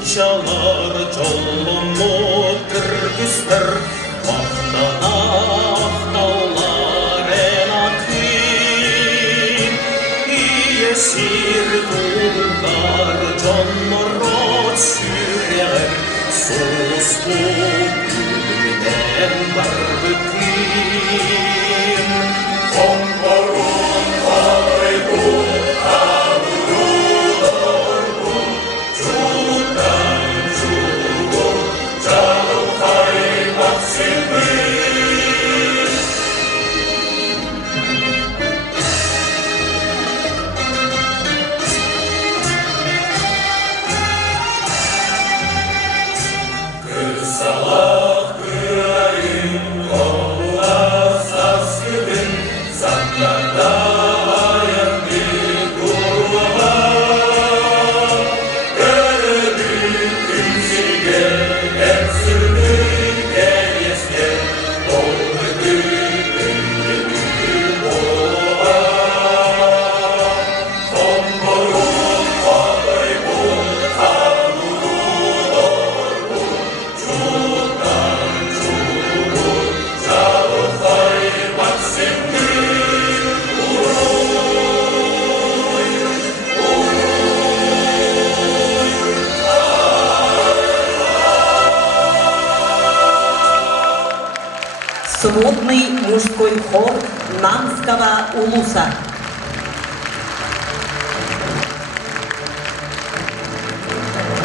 Çalar jolumut kırgızdır Maqtanaq dağlar en akın İyesir tuğlar jonmorot sürer Sos bu gülüden var bütün Komporun kaybol Сводный мужской хор Нанского улуса.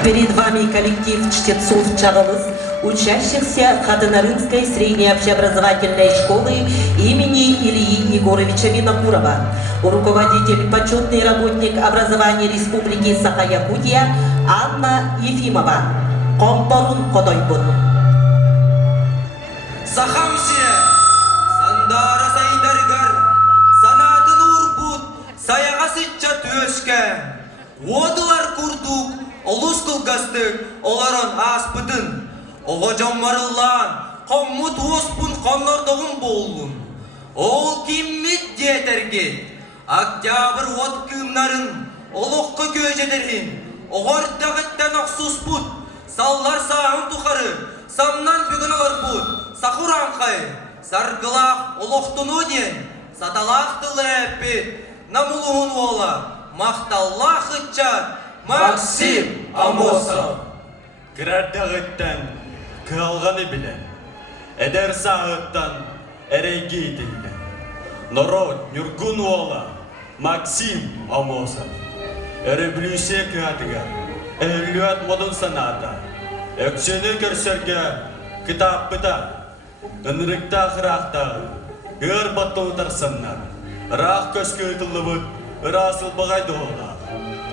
Перед вами коллектив чтецов Чагылыс, учащихся Хатынарынской средней общеобразовательной школы имени Ильи Егоровича Винокурова, руководитель, почетный работник образования Республики Саха-Якутия Анна Ефимова. Компорун Кодойбун. Сахамсия, сандара сайдаргар, санатын урбут, саяғасытча төшке. Одылар курдук, олус кылгастык, оларон аспытын. Оға жаммарылан, қоммут оспун қоннордығын болуын. Ол киммит детерге, октябрь от кымнарын, олыққы көжедерін. Оғырдағыттан оқсус бұд, саллар сағын тұқары, самнан бүгін олар бұд. Сахуранқай, саргылақ олықтыну ден, саталақтылы әппет, намулуын ола, мақталлақ ұтчат, Максим Амосов. Кірардағыттан калғаны білен, әдер сағыттан әрейге етілді. Народ нүргін ола, Максим Амосов. Әрі білісе кәдіға, әлуәт модын санада, әксені көрсерге кітап бұда. Үнірікті қырақтағы, өр баттауытар саннар, рақ көскі ұтылы бұд, ұрасыл бұғайды ола,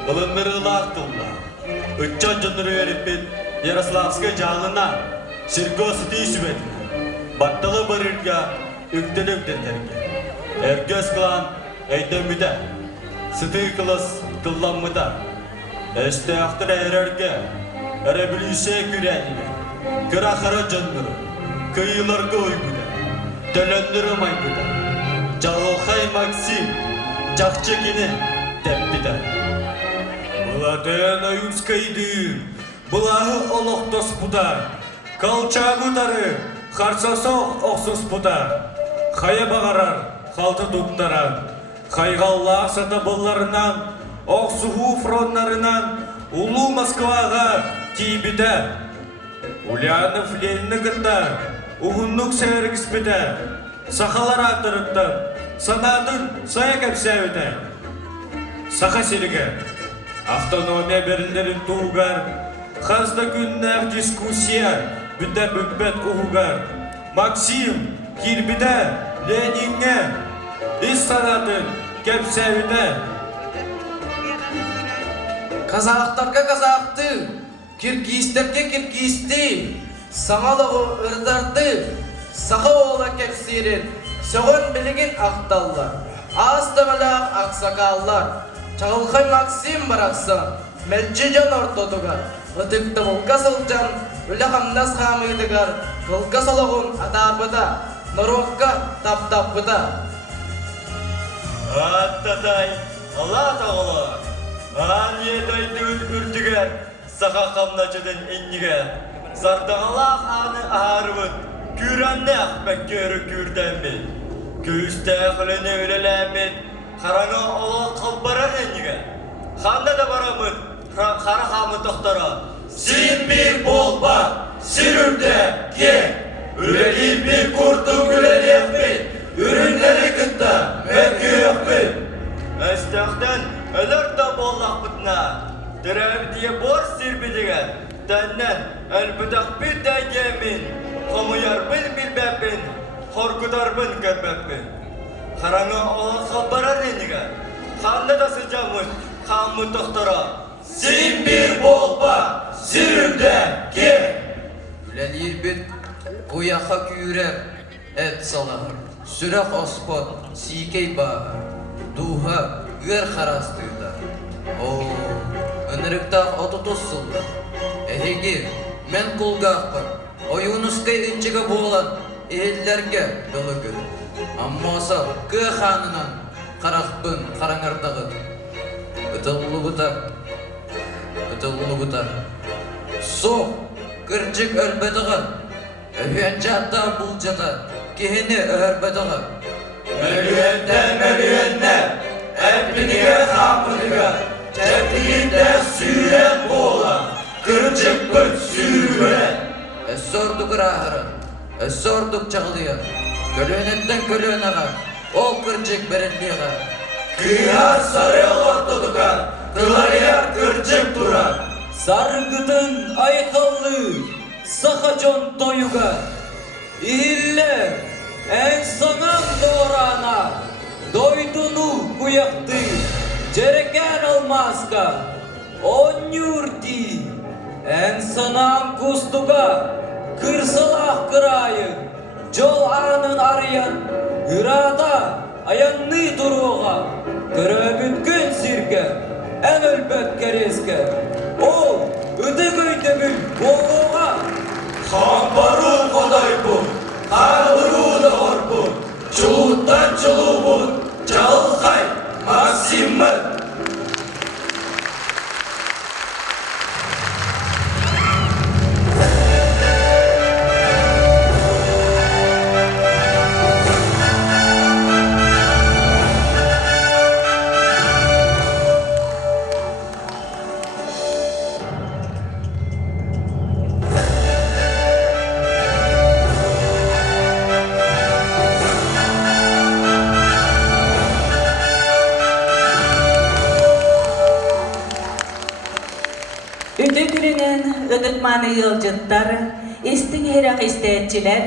ұлынмыры лақтылла, үтчан жыныры өріппет, Ярославскай жалына, Сиргосы тейсібетіне, баттылы бұрырға, үктіліктендерге, әргөз қылан әйтеміде, сыты қылыс қылламыда, әсті ақтыр әрерге, әрі білісе күрәніне, кір ақыры жыныры, күйілерге ойбыда, төлөндірі майбыда, Жалылхай Максим, жақчекені тәппіда. Бұладен ойынскайдың, бұлағы олықтыс бұда, қалчағыдары, қарсасоқ оқсыз бұда, қая бағарар, қалты тұттаран, қайғаллақ саты бұлларынан, оқсуғу фронтарынан, ұлу Москваға тейбіді. Ульянов Ленігінді, ұғынлық сәргіспеді, сақалар атырықты, санатын сая кәпсәуді. Сақа селігі, автономия берілдерін туғығар, қазда күннәр дискуссия, бүдді бүкбет ұғығар. Максим, кирбіді, Ленинге, іс санатын кәпсәуді. Қазақтарға қазақты, киргизтерге киргизді, саңалығы ұрдарды, сақы ола кепсерін, соғын білігін ақталлар, астығылақ ақсақаллар, Чағылхай Максим барақсың, мәлчі жан ортодығар, ұтықты бұлқа сылжан, үлі қамнас қамыдығар, қылқа солығын атабыда, нұрыққа таптапыда. Аттатай, Алла тағылар, ан едайды үртігер, саха камначыдын инниге. Сардағалақ аны ағарыбын, күрәнне ақпәк көрі күрдәмін. Күсті құлыны өлеләмін, қараңы ола қалбарар инниге. Ханда да барамын, қара қамы тоқтара. Син bir болба, сирүрде ке. Üleli bir kurtum üleli ekbil, ürünleri kıtta, mevki ekbil. Estağdan ölür da bollak bıtna, direv diye bor sirbidigen. Denden elbüdak bir de yemin, komuyarbın bir bebbin, korkudarbın görbebbin. Karanı oğul kalbarar enigen, kanlı da sıcamın, kanmı doktora. Sin bir bolba, sirümde ki. Üleli bir Kuyaka kürer, et salar, sürek ospot, sikey bağır, duha, üer harastıyda. Oo, önürüktağ otutuz sılda. Ehegi, men kulgağpın, o Yunuskay inçige boğulan, ehillerge dolu gül. Amma osa, kıh hanınan, karakpın, karangırdağı. Itıllı buta. Soğuk, kırcık ölbediği. Öhüncata bulcata, kihini örbetağı. Melüyenne, epiniye hamıdıga, çepliğinde süren boğulan, kırcık bıt sürülen. Sorduk rahırı, sorduk çağlıya, kölünetten kölüneğe, o kırcık berenliğe. Kıyar sarıya ortadıga, kılarıya kırcık duran. Sargıdın aykallı, Sahajon toyuga, iller en sanam doğrana, doydunu kuyaktı, cereken olmazga, on yurdi, en sanam kustuga, kırsalah kırayın, jol anın arayan, ırada ayanlı duruğa, köröbütkün sirke, en ölbet kereske, o ödegöydemün boğuğa, Hambarun koday bu, harburun orbu, çuluğuttan çuluğun, çalkay, Maksim'in. Ödökülünen ıdıkmanı yılcıtlar, istin herak isteyiciler,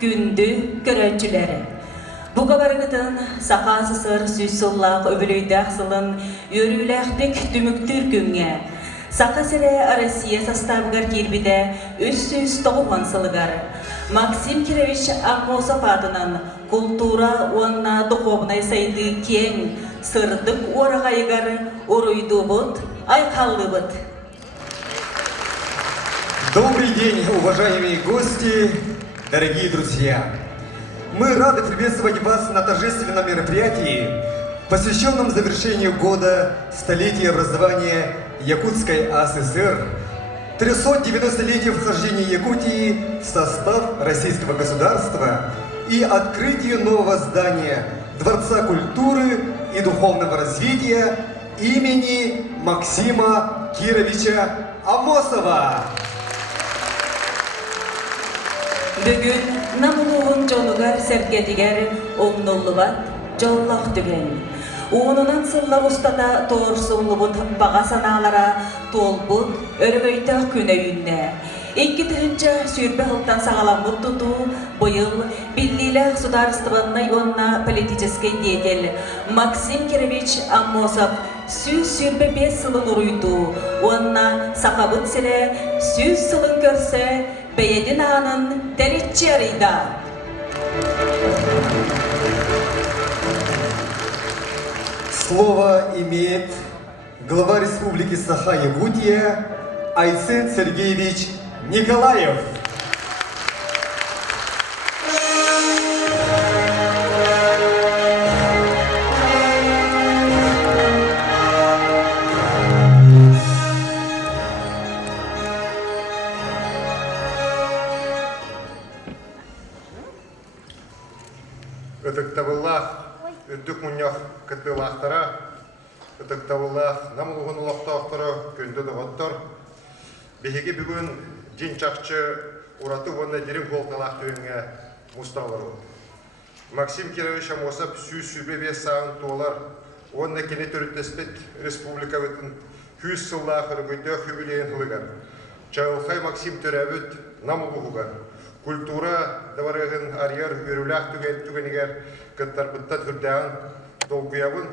gündü göröçüler. Bu kabargıdın sakası sır süsüllak öbülüydü aksılın yörülektik tümüktür günge. Sakasere Россия составыгар кирбиде 390 сылыгар. Максим Кирович Амосов атынан культура уанна духовный сайды кең, сырдык орағайгар оруйду бут, айқалды бут. Добрый день, уважаемые гости, дорогие друзья! Мы рады приветствовать вас на торжественном мероприятии, посвященном завершению года столетия образования Якутской АССР, 390-летию вхождения Якутии в состав российского государства и открытию нового здания Дворца культуры и духовного развития имени Максима Кировича Амосова. Бүгін намылуғын жолығар сәргетігер оңноллыбат жоллақ түген. Оңынан сыллар ұстата торсулы бұд баға саналара толбұд өргөйтақ күн өйінне. Екі түхінчі сүйірбе ғылттан сағаламыд тұту бұйыл Биллилях сударстванной онна политический деятель Максим Кирович Амосов сүз сүйірбе 5 сылын ұруйду. Онна сақабыт сіле сүз сылын көрсе Бейедин анын теричи арыйда. Слово имеет глава Республики Саха-Якутия Айцен Сергеевич Николаев. Ötöktavıllah, öttük kıttılahtara, ötöktavıllah, namuluğun uloqtaqtara, köndü doğuttar. Behegi bugün din çakçı uratı vonna derin koltalaq töyünge mustalar oldu. Максим Кирович Амосов сүйбебе сағын туалар, онна кене түріттеспет республикавытын хүз сыллағы үргөйді хүбілейін хылыгар. Чағылхай Максим төрәбіт намы бұғығар. Культура даварығын арьяр өрілақ түгенігер кыттар бұттат хүрдәғын долгуябын,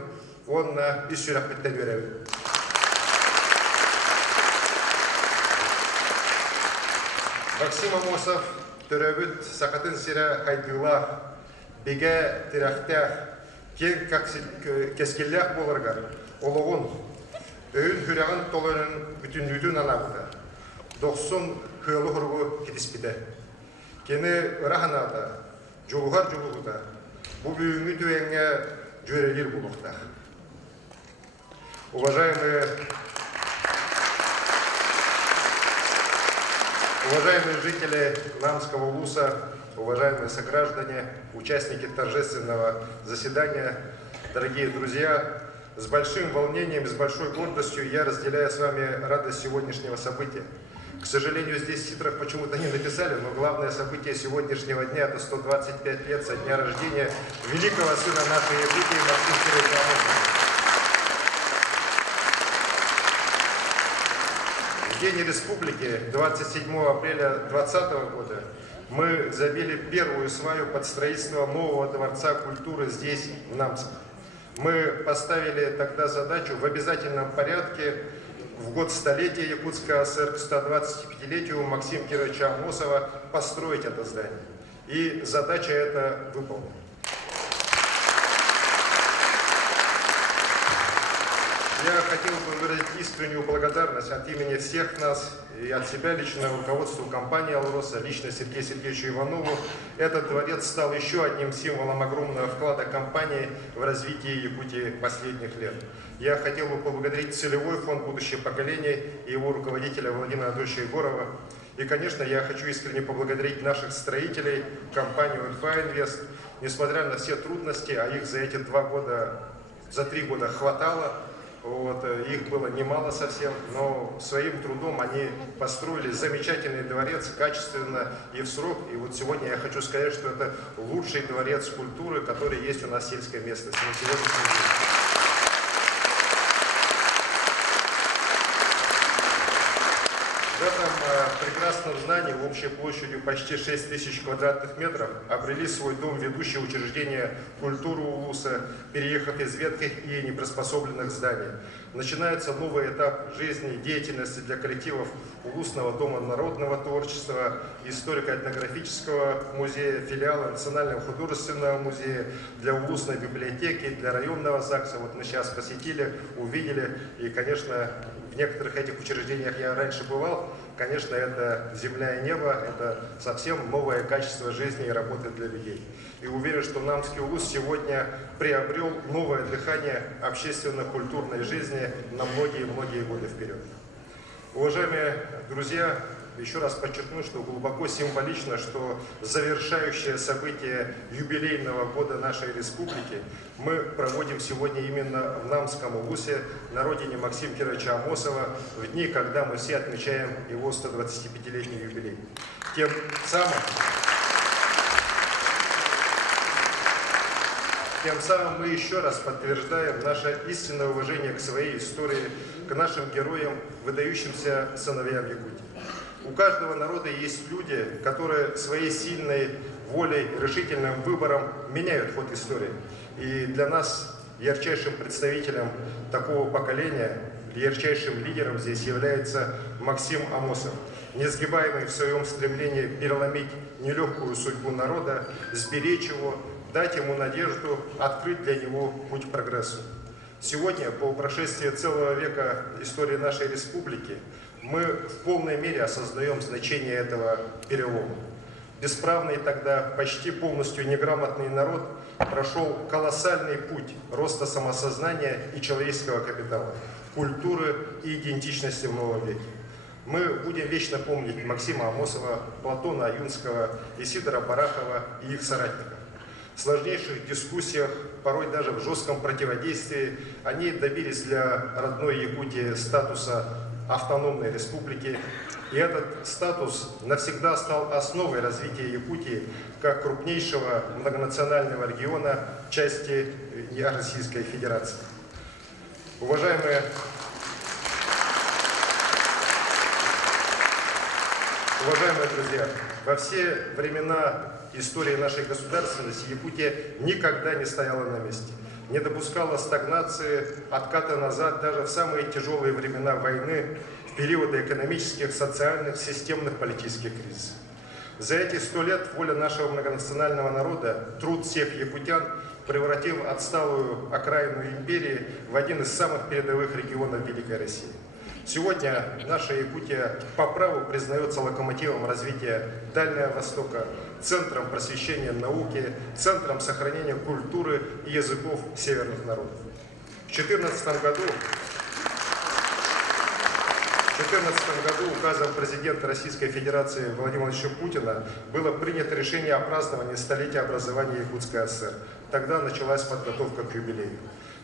онна ис сүрақ біттен өрәбіт. Максим Амосов төрәбіт сақатын сирә хайдылақ, беге тирахтах кен кескеллях болыргар, олығын өйін хүрәғын толырын бүтіндүйдің анағыда. 90 хылы құрғы кетіспеді. Кені ұрағанада, жолығар жолығыда, бұл бүйінгі түйенге жөрелер болуқта. Уважаемые жители Намского улуса, уважаемые сограждане, участники торжественного заседания, дорогие друзья, с большим волнением, с большой гордостью я разделяю с вами радость сегодняшнего события. К сожалению, здесь в титрах почему-то не написали, но главное событие сегодняшнего дня – это 125 лет со дня рождения великого сына нашей Якутии Максима Кировича Амосова. В День Республики 27 апреля 2020 года мы забили первую сваю под строительство нового дворца культуры здесь, в Намске. Мы поставили тогда задачу в обязательном порядке в год столетия Якутской АСР к 125-летию Максима Кировича Амосова построить это здание. И задача эта выполнена. Я хотел бы выразить искреннюю благодарность от имени всех нас и от себя лично руководству компании «Алроса», лично Сергею Сергеевичу Иванову. Этот дворец стал еще одним символом огромного вклада компании в развитие Якутии последних лет. Я хотел бы поблагодарить целевой фонд «Будущее поколение» и его руководителя Владимира Анатольевича Егорова. И, конечно, я хочу искренне поблагодарить наших строителей, компанию «РФА Инвест». Несмотря на все трудности, а их за эти 3 года хватало, их было немало совсем, но своим трудом они построили замечательный дворец, качественно и в срок. И вот сегодня я хочу сказать, что это лучший дворец культуры, который есть у нас в сельской местности на сегодняшний день. В этом прекрасном здании общей площадью почти 6000 квадратных метров обрели свой дом ведущие учреждения культуры Улуса, переехав из ветхих и неприспособленных зданий. Начинается новый этап жизни и деятельности для коллективов Улусного дома народного творчества, историко-этнографического музея, филиала Национального художественного музея, для Улусной библиотеки, для районного ЗАГСа. Вот мы сейчас посетили, увидели, и, конечно, в некоторых этих учреждениях я раньше бывал. Конечно, это земля и небо, это совсем новое качество жизни и работы для людей. И уверен, что Намский Улус сегодня приобрел новое дыхание общественно-культурной жизни на многие-многие годы вперед. Уважаемые друзья, еще раз подчеркну, что глубоко символично, что завершающее событие юбилейного года нашей республики мы проводим сегодня именно в Намском Улусе, на родине Максима Кировича Амосова, в дни, когда мы все отмечаем его 125-летний юбилей. Тем самым мы еще раз подтверждаем наше истинное уважение к своей истории, к нашим героям, выдающимся сыновьям Якутии. У каждого народа есть люди, которые своей сильной волей, решительным выбором меняют ход истории. И для нас ярчайшим представителем такого поколения, ярчайшим лидером здесь является Максим Амосов, несгибаемый в своем стремлении переломить нелегкую судьбу народа, сберечь его, дать ему надежду, открыть для него путь к прогрессу. Сегодня, по прошествии целого века истории нашей республики, мы в полной мере осознаем значение этого перелома. Бесправный тогда, почти полностью неграмотный народ прошел колоссальный путь роста самосознания и человеческого капитала, культуры и идентичности в новом веке. Мы будем вечно помнить Максима Амосова, Платона Аюнского, Исидора Барахова и их соратников. В сложнейших дискуссиях, порой даже в жестком противодействии, они добились для родной Якутии статуса автономной республики. И этот статус навсегда стал основой развития Якутии как крупнейшего многонационального региона части Российской Федерации. Уважаемые друзья, во все времена истории нашей государственности Якутия никогда не стояла на месте, не допускала стагнации, отката назад даже в самые тяжелые времена войны, в периоды экономических, социальных, системных, политических кризисов. За эти 100 лет воля нашего многонационального народа, труд всех якутян превратил отсталую окраину империи в один из самых передовых регионов Великой России. Сегодня наша Якутия по праву признается локомотивом развития Дальнего Востока, центром просвещения науки, центром сохранения культуры и языков северных народов. В 2014 году указом президента Российской Федерации Владимира Владимировича Путина было принято решение о праздновании столетия образования Якутской ССР. Тогда началась подготовка к юбилею.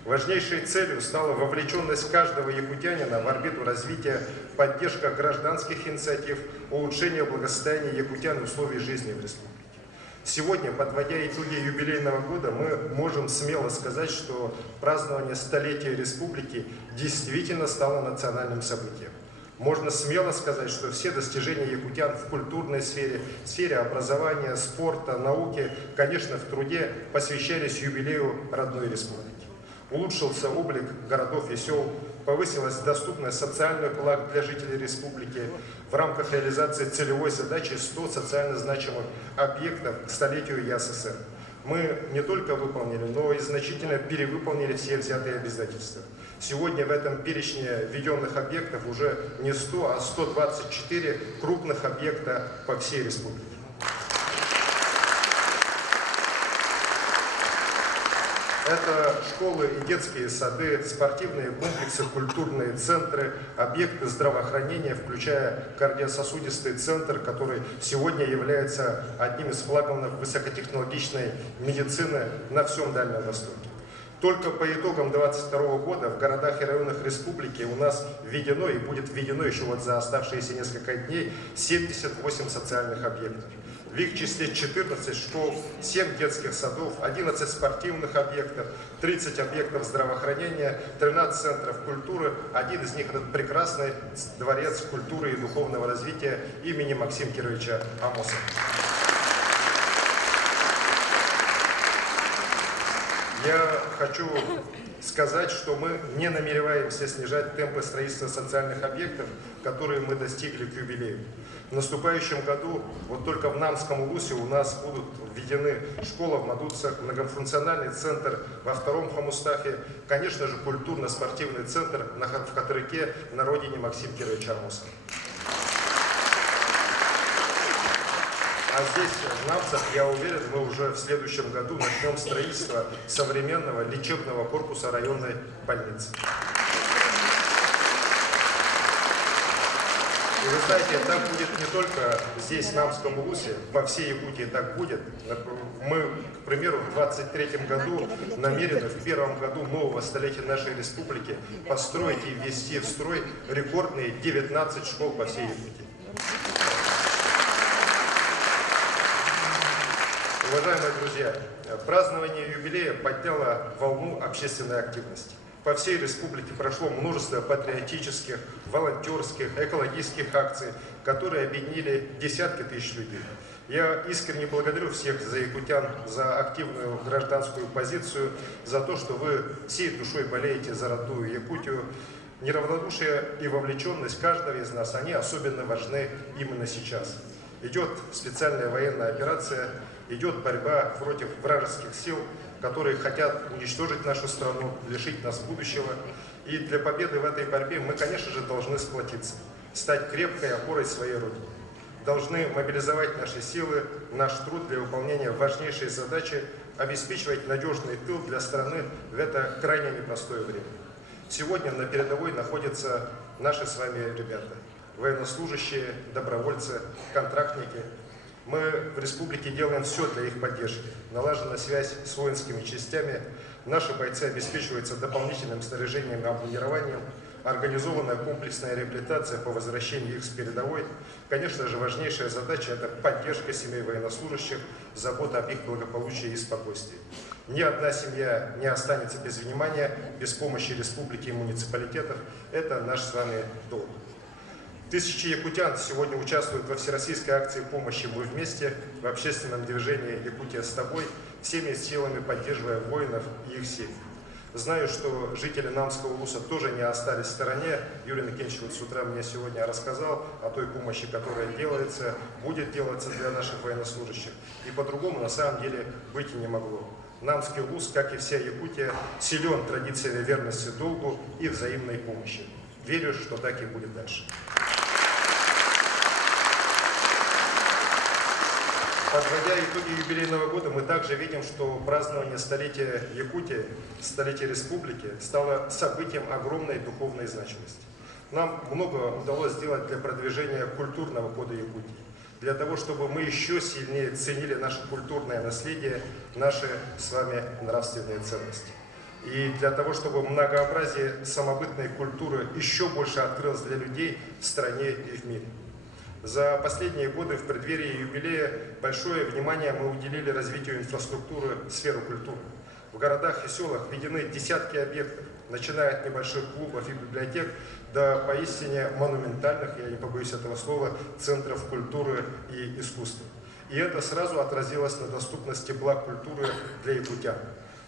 Важнейшей целью стала вовлеченность каждого якутянина в орбиту развития, поддержка гражданских инициатив, улучшение благосостояния якутян и условий жизни в республике. Сегодня, подводя итоги юбилейного года, мы можем смело сказать, что празднование столетия республики действительно стало национальным событием. Можно смело сказать, что все достижения якутян в культурной сфере, в сфере образования, спорта, науки, конечно, в труде посвящались юбилею родной республики. Улучшился облик городов и сел, повысилась доступность социальных благ для жителей республики. В рамках реализации целевой задачи 100 социально значимых объектов к столетию ЯССР. Мы не только выполнили, но и значительно перевыполнили все взятые обязательства. Сегодня в этом перечне введенных объектов уже не 100, а 124 крупных объекта по всей республике. Это школы и детские сады, спортивные комплексы, культурные центры, объекты здравоохранения, включая кардиососудистый центр, который сегодня является одним из флагманов высокотехнологичной медицины на всем Дальнем Востоке. Только по итогам 2022 года в городах и районах республики у нас введено и будет введено еще вот за оставшиеся несколько дней 78 социальных объектов. В их числе 14 школ, 7 детских садов, 11 спортивных объектов, 30 объектов здравоохранения, 13 центров культуры. Один из них – этот прекрасный дворец культуры и духовного развития имени Максима Кировича Амосова. Я хочу сказать, что мы не намереваемся снижать темпы строительства социальных объектов, которые мы достигли к юбилею. В наступающем году, вот только в Намском улусе у нас будут введены школа в Мадуцах, многофункциональный центр во втором Хамустахе, конечно же, культурно-спортивный центр в Хатырыке на родине Максима Кировича Амосова. А здесь, в Намцах, я уверен, мы уже в следующем году начнем строительство современного лечебного корпуса районной больницы. И вы знаете, так будет не только здесь, в Намском улусе, во всей Якутии так будет. Мы, к примеру, в 2023 году намерены в первом году нового столетия нашей республики построить и ввести в строй рекордные 19 школ по всей Якутии. Уважаемые друзья, празднование юбилея подняло волну общественной активности. По всей республике прошло множество патриотических, волонтерских, экологических акций, которые объединили десятки тысяч людей. Я искренне благодарю всех якутян за активную гражданскую позицию, за то, что вы всей душой болеете за родную Якутию. Неравнодушие и вовлеченность каждого из нас, они особенно важны именно сейчас. Идет специальная военная операция, идет борьба против вражеских сил, которые хотят уничтожить нашу страну, лишить нас будущего. И для победы в этой борьбе мы, конечно же, должны сплотиться, стать крепкой опорой своей Родине. Должны мобилизовать наши силы, наш труд для выполнения важнейшей задачи – обеспечивать надежный тыл для страны в это крайне непростое время. Сегодня на передовой находятся наши с вами ребята, военнослужащие, добровольцы, контрактники. Мы в республике делаем все для их поддержки. Налажена связь с воинскими частями, наши бойцы обеспечиваются дополнительным снаряжением и обмундированием, организованная комплексная реабилитация по возвращению их с передовой. Конечно же, важнейшая задача – это поддержка семей военнослужащих, забота об их благополучии и спокойствии. Ни одна семья не останется без внимания, без помощи республики и муниципалитетов. Это наш с вами долг. Тысячи якутян сегодня участвуют во всероссийской акции помощи «Мы вместе» в общественном движении «Якутия с тобой», всеми силами поддерживая воинов и их семьи. Знаю, что жители Намского улуса тоже не остались в стороне. Юрий Никитич вот с утра мне сегодня рассказал о той помощи, которая делается, будет делаться для наших военнослужащих. И по-другому на самом деле быть и не могло. Намский улус, как и вся Якутия, силен традициями верности долгу и взаимной помощи. Верю, что так и будет дальше. Подводя итоги юбилейного года, мы также видим, что празднование столетия Якутии, столетия республики, стало событием огромной духовной значимости. Нам много удалось сделать для продвижения культурного кода Якутии, для того, чтобы мы еще сильнее ценили наше культурное наследие, наши с вами нравственные ценности. И для того, чтобы многообразие самобытной культуры еще больше открылось для людей в стране и в мире. За последние годы в преддверии юбилея большое внимание мы уделили развитию инфраструктуры в сферу культуры. В городах и селах введены десятки объектов, начиная от небольших клубов и библиотек до поистине монументальных, я не побоюсь этого слова, центров культуры и искусства. И это сразу отразилось на доступности благ культуры для якутян.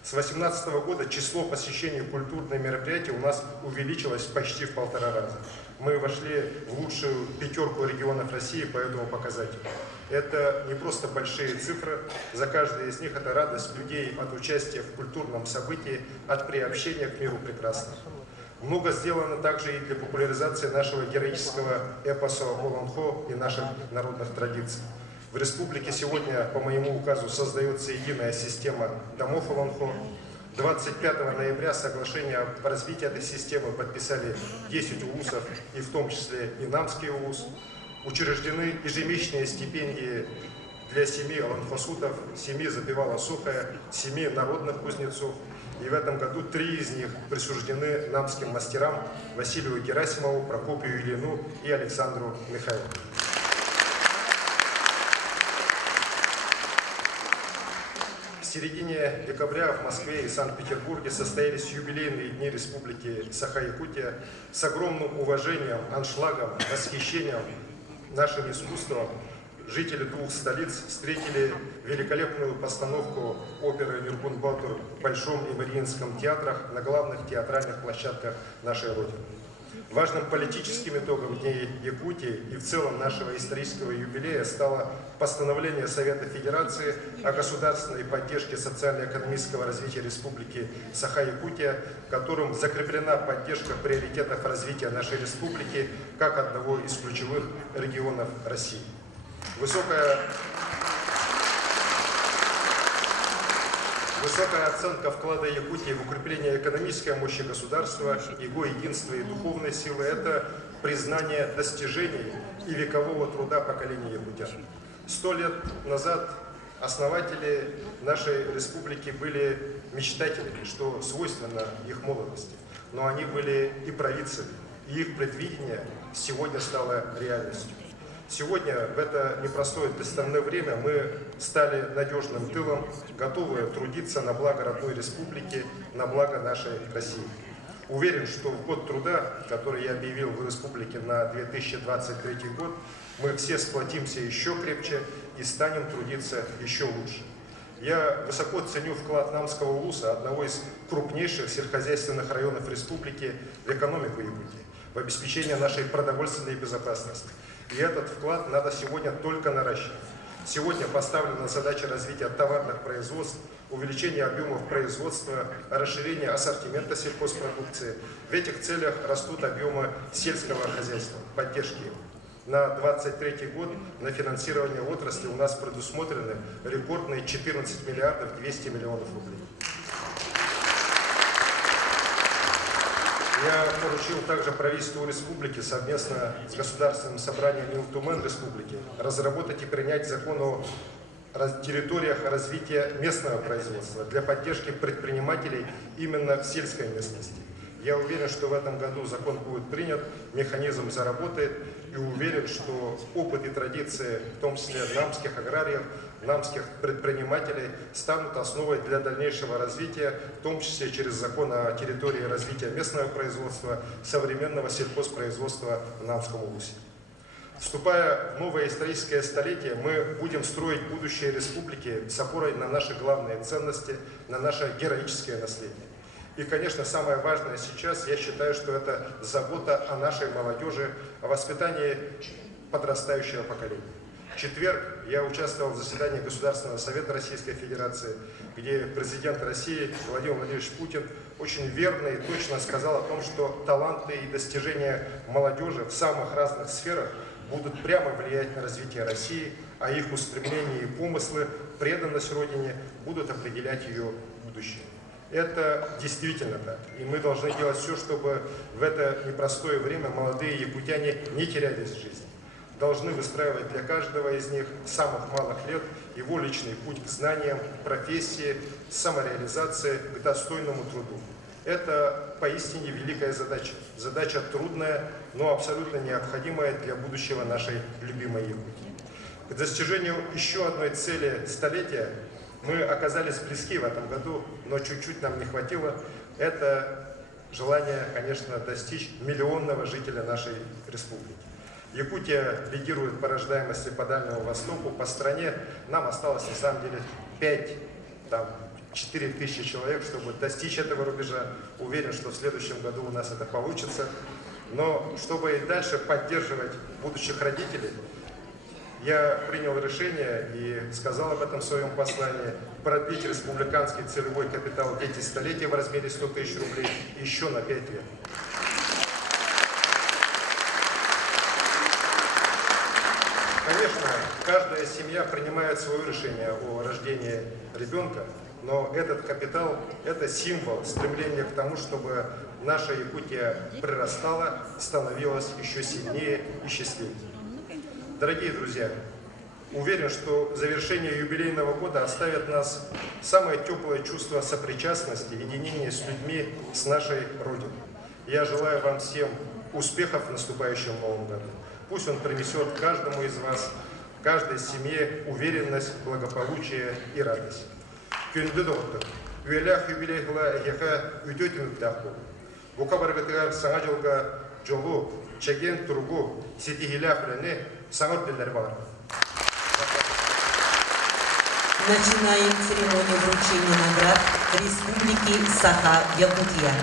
С 2018 года число посещений культурных мероприятий у нас увеличилось почти в 1,5 раза. Мы вошли в лучшую пятерку регионов России по этому показателю. Это не просто большие цифры, за каждой из них это радость людей от участия в культурном событии, от приобщения к миру прекрасного. Много сделано также и для популяризации нашего героического эпоса Олонхо и наших народных традиций. В республике сегодня, по моему указу, создается единая система домов Олонхо. 25 ноября соглашение об развитии этой системы подписали 10 улусов, и в том числе и Намский улус. Учреждены ежемесячные стипендии для 7 олонхосутов, 7 Запевала Сухая, 7 народных кузнецов. И в этом году 3 из них присуждены намским мастерам Василию Герасимову, Прокопию Ильину и Александру Михайлову. В середине декабря в Москве и Санкт-Петербурге состоялись юбилейные дни Республики Саха-Якутия. С огромным уважением, аншлагом, восхищением нашим искусством жители 2 столиц встретили великолепную постановку оперы «Нюрбун Батур» в Большом и Мариинском театрах на главных театральных площадках нашей Родины. Важным политическим итогом Дней Якутии и в целом нашего исторического юбилея стало постановление Совета Федерации о государственной поддержке социально-экономического развития Республики Саха-Якутия, которым закреплена поддержка приоритетов развития нашей республики как одного из ключевых регионов России. Высокая оценка вклада Якутии в укрепление экономической мощи государства, его единства и духовной силы – это признание достижений и векового труда поколения якутян. 100 лет назад основатели нашей республики были мечтателями, что свойственно их молодости. Но они были и провидцами, и их предвидение сегодня стало реальностью. Сегодня, в это непростое для страны время, мы стали надежным тылом, готовы трудиться на благо родной республики, на благо нашей России. Уверен, что в год труда, который я объявил в республике на 2023 год, мы все сплотимся еще крепче и станем трудиться еще лучше. Я высоко ценю вклад Намского улуса, одного из крупнейших сельскохозяйственных районов республики, в экономику Якутии, в обеспечение нашей продовольственной безопасности. И этот вклад надо сегодня только наращивать. Сегодня поставлена задача развития товарных производств, увеличения объемов производства, расширения ассортимента сельхозпродукции. В этих целях растут объемы сельского хозяйства, поддержки его. На 2023 год на финансирование отрасли у нас предусмотрены рекордные 14 миллиардов 200 миллионов рублей. Я поручил также правительству республики совместно с Государственным собранием Илтумен республики разработать и принять закон о территориях развития местного производства для поддержки предпринимателей именно в сельской местности. Я уверен, что в этом году закон будет принят, механизм заработает, и уверен, что опыт и традиции, в том числе намских аграриев, намских предпринимателей, станут основой для дальнейшего развития, в том числе через закон о территории развития местного производства, современного сельхозпроизводства в Намском улусе. Вступая в новое историческое столетие, мы будем строить будущее республики с опорой на наши главные ценности, на наше героическое наследие. И, конечно, самое важное сейчас, я считаю, что это забота о нашей молодежи, о воспитании подрастающего поколения. В четверг я участвовал в заседании Государственного совета Российской Федерации, где президент России Владимир Владимирович Путин очень верно и точно сказал о том, что таланты и достижения молодежи в самых разных сферах будут прямо влиять на развитие России, а их устремления и помыслы, преданность Родине будут определять ее будущее. Это действительно так. И мы должны делать все, чтобы в это непростое время молодые якутяне не терялись в жизни. Должны выстраивать для каждого из них с самых малых лет его личный путь к знаниям, профессии, самореализации, к достойному труду. Это поистине великая задача. Задача трудная, но абсолютно необходимая для будущего нашей любимой Якутии. К достижению еще одной цели столетия мы оказались близки в этом году, но чуть-чуть нам не хватило. Это желание, конечно, достичь миллионного жителя нашей республики. Якутия лидирует по рождаемости по Дальнему Востоку. По стране нам осталось, на самом деле, 4 тысячи человек, чтобы достичь этого рубежа. Уверен, что в следующем году у нас это получится. Но чтобы и дальше поддерживать будущих родителей, я принял решение и сказал об этом в своем послании, продлить республиканский целевой капитал «Дети столетия» в размере 100 тысяч рублей еще на 5 лет. Конечно, каждая семья принимает свое решение о рождении ребенка, но этот капитал – это символ стремления к тому, чтобы наша Якутия прирастала, становилась еще сильнее и счастливее. Дорогие друзья, уверен, что завершение юбилейного года оставит нас самое теплое чувство сопричастности, единения с людьми, с нашей Родиной. Я желаю вам всем успехов в наступающем новом году. Пусть он принесет каждому из вас, каждой семье уверенность, благополучие и радость. Күнді доғыттық. Үйелях юбилей ғыла ехе үйтөтін үттақпу. Бұқа барғытығар саңа жолға жолу, чеген тұрғу, сетихилях үләне саңыр ділдер бағар. Начинаем церемонию вручения наград Республики Саха-Якутия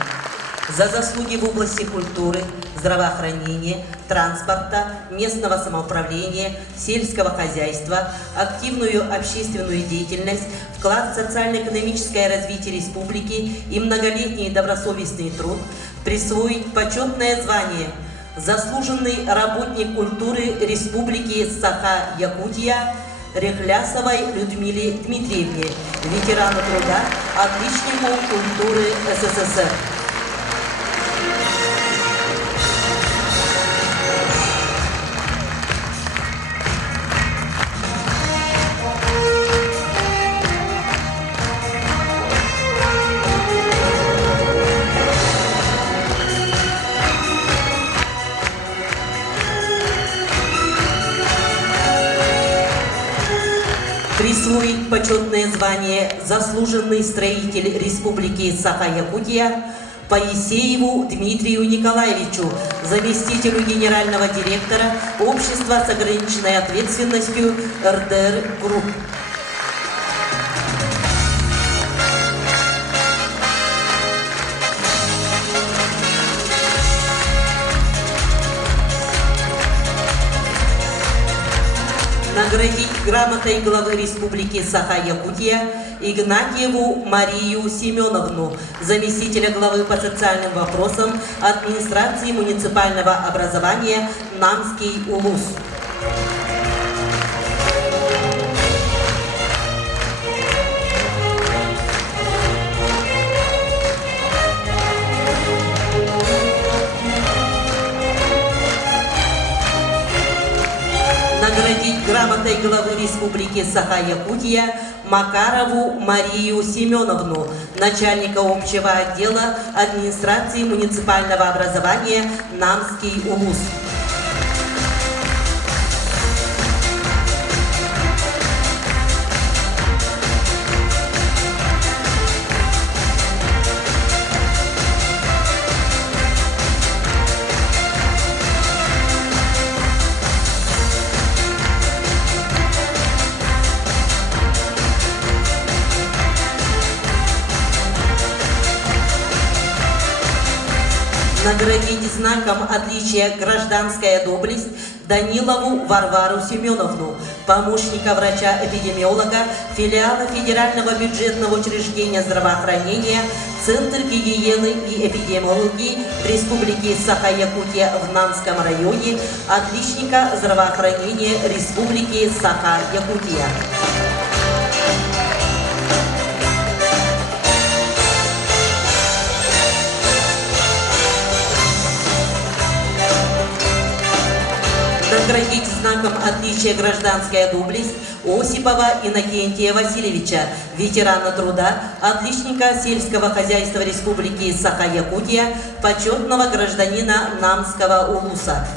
за заслуги в области культуры, здравоохранения, транспорта, местного самоуправления, сельского хозяйства, активную общественную деятельность, вклад в социально-экономическое развитие республики и многолетний добросовестный труд присвоить почетное звание «Заслуженный работник культуры Республики Саха-Якутия» Рехлясовой Людмиле Дмитриевне, ветерану труда, отличнику культуры СССР. Присвоить почетное звание «Заслуженный строитель Республики Саха-Якутия» Поисееву Дмитрию Николаевичу, заместителю генерального директора Общества с ограниченной ответственностью РДР Групп. Наградить грамотой главы Республики Саха-Якутия Игнатьеву Марию Семеновну, заместителя главы по социальным вопросам администрации муниципального образования Намский улус. грамотой главы Республики Саха-Якутия Макарову Марию Семеновну, начальника общего отдела администрации муниципального образования Намский улус. Наградить знаком отличия «Гражданская доблесть» Данилову Варвару Семеновну, помощника врача-эпидемиолога филиала Федерального бюджетного учреждения здравоохранения, Центр гигиены и эпидемиологии Республики Саха-Якутия в Нанском районе, отличника здравоохранения Республики Саха-Якутия. Наградить знаком отличия «Гражданская доблесть» Осипова Иннокентия Васильевича, ветерана труда, отличника сельского хозяйства Республики Саха-Якутия, почетного гражданина Намского улуса.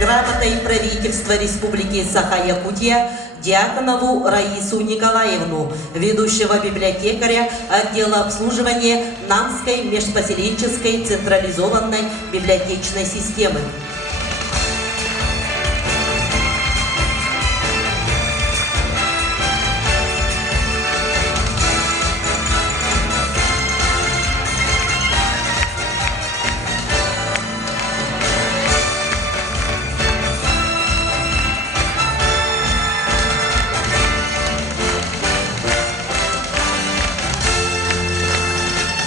Грамотой правительства Республики Саха-Якутия Дьяконову Раису Николаевну, ведущего библиотекаря отдела обслуживания Намской межпоселенческой централизованной библиотечной системы.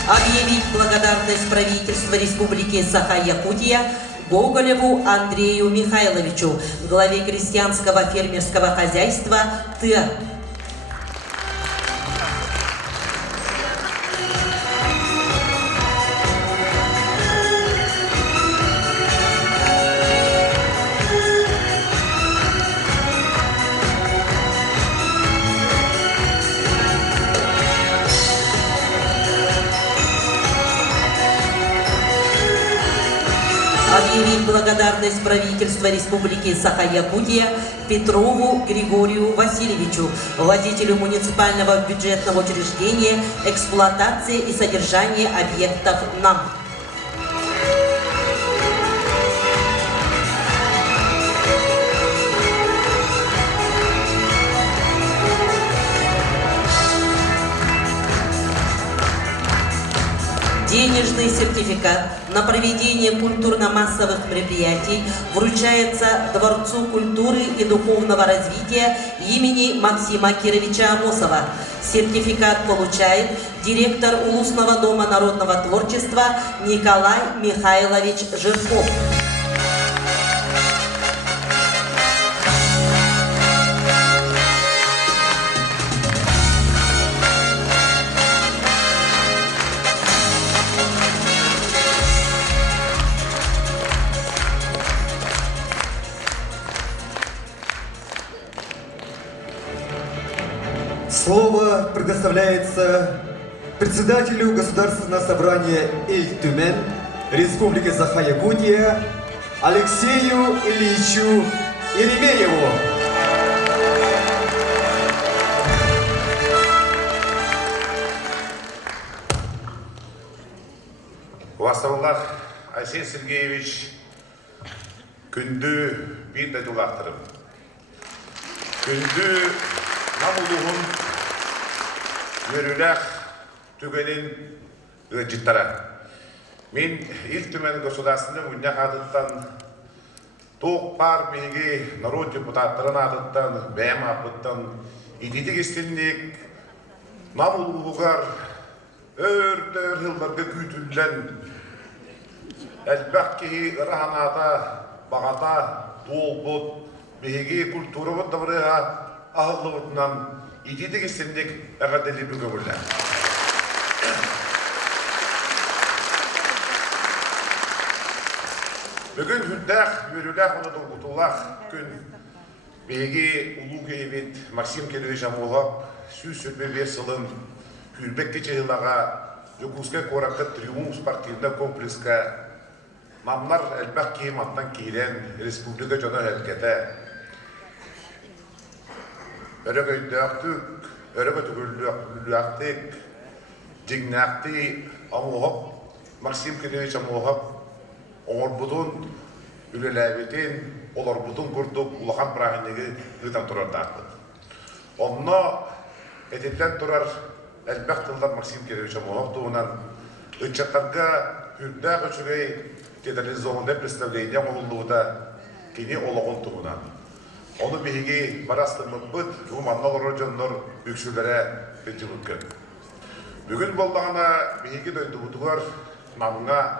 Объявить благодарность правительства Республики Саха-Якутия Гоголеву Андрею Михайловичу, главе крестьянского фермерского хозяйства ТЭР. Объявить благодарность правительства Республики Саха-Якутия Петрову Григорию Васильевичу, владельцу муниципального бюджетного учреждения эксплуатации и содержания объектов НАМ. Денежный сертификат на проведение культурно-массовых мероприятий вручается Дворцу культуры и духовного развития имени Максима Кировича Амосова. Сертификат получает директор Улусного дома народного творчества Николай Михайлович Жирков. Слово предоставляется председателю Государственного собрания Иль-Тюмен Республики Саха-Якутия Алексею Ильичу Еремееву. Васаллах Асен Сергеевич күнді бейт айтулақтырым. Күнді намулуғын өріләқ түгенін өтжіттара. Мен Иль-Тюмен государственным үннәқ адыттан тоқ бар бейге народ депутаттарын адыттан бәйім апыттан идеті кестенлік намулуғығар Örtör hıllarga kütüllen elbakki rahanata bagata dolbut bihigi kulturabut davrıha ahıllıbıtından itidik istendik eğadeli bir gömürler. Bugün hündək, yürülək, onu dolgutulaq gün bihigi ulu geyibit Maksim Kelovich Amolov süz sürbe bir sılın Hülbek geçehilaga Yokuska Korakka Triumf Sportivna Komplekska Mamlar elbak ki mattan kiren Respublika Jona Helkete Örögöydöktük, örögötüküllüktük Jignakti Amolov Maksim Kelovich Amolov Oğurbudun ülelәбетин оларбудун курдук улахан прагынеги гытан турар дакпыт. Онно этеттен турар элбек тылдар Максим Kelovich Amolov туунан ыччаттарга хүрдәк үчүгей театрализованный представление оңуллууда кини ологон туунан. Оны биһиги барастырмыкпыт, уманнолор жоннор үксүлөрө бетилүккөн. Бүгүн боллагана биһиги дойдубутугар маңга